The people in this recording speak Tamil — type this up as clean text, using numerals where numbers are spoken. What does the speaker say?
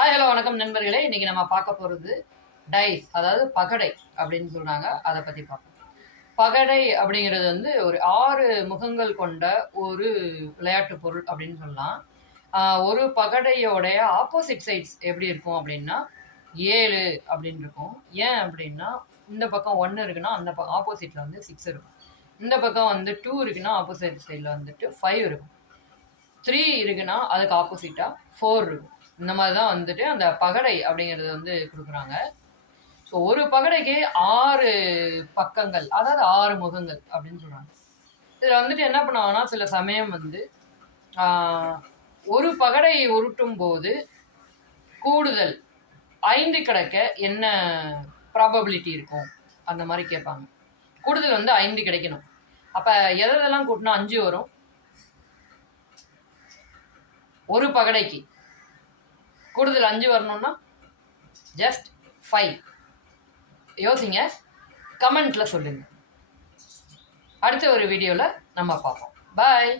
ஹாய் ஹலோ வணக்கம் நண்பர்களே. இன்னைக்கு நம்ம பார்க்க போகிறது டைஸ், அதாவது பகடை அப்படின்னு சொல்கிறாங்க. அதை பற்றி பார்ப்போம். பகடை அப்படிங்கிறது வந்து ஒரு 6 முகங்கள் கொண்ட ஒரு விளையாட்டு பொருள் அப்படின்னு சொல்லலாம். ஒரு பகடையோடைய ஆப்போசிட் சைட்ஸ் எப்படி இருக்கும் அப்படின்னா 7 அப்படின்னு இருக்கும். ஏன் அப்படின்னா இந்த பக்கம் 1 இருக்குன்னா அந்த பக்கம் ஆப்போசிட்டில் வந்து 6 இருக்கும். இந்த பக்கம் வந்து 2 இருக்குன்னா ஆப்போசிட் சைடில் வந்துட்டு 5 இருக்கும். 3 இருக்குன்னா அதுக்கு ஆப்போசிட்டாக 4 இருக்கும். இந்த மாதிரி தான் வந்துட்டு அந்த பகடை அப்படிங்கிறது வந்து கொடுக்குறாங்க. ஸோ ஒரு பகடைக்கு 6 பக்கங்கள், அதாவது 6 முகங்கள் அப்படின்னு சொல்கிறாங்க. இதில் வந்துட்டு என்ன பண்ணுவாங்கன்னா சில சமயம் வந்து ஒரு பகடை உருட்டும் போது கூடுதல் 5 கிடைக்க என்ன ப்ராபபிலிட்டி இருக்கும் அந்த மாதிரி கேட்பாங்க. கூடுதல் வந்து 5 கிடைக்கணும். அப்போ எதெல்லாம் கூட்டினா 5 வரும்? ஒரு பகடைக்கு கூடுதல் 5 வரணும்னா ஜஸ்ட் 5. யோசிங்க, கமெண்ட்ல சொல்லுங்க. அடுத்த ஒரு வீடியோவில் நம்ம பார்ப்போம். பாய்.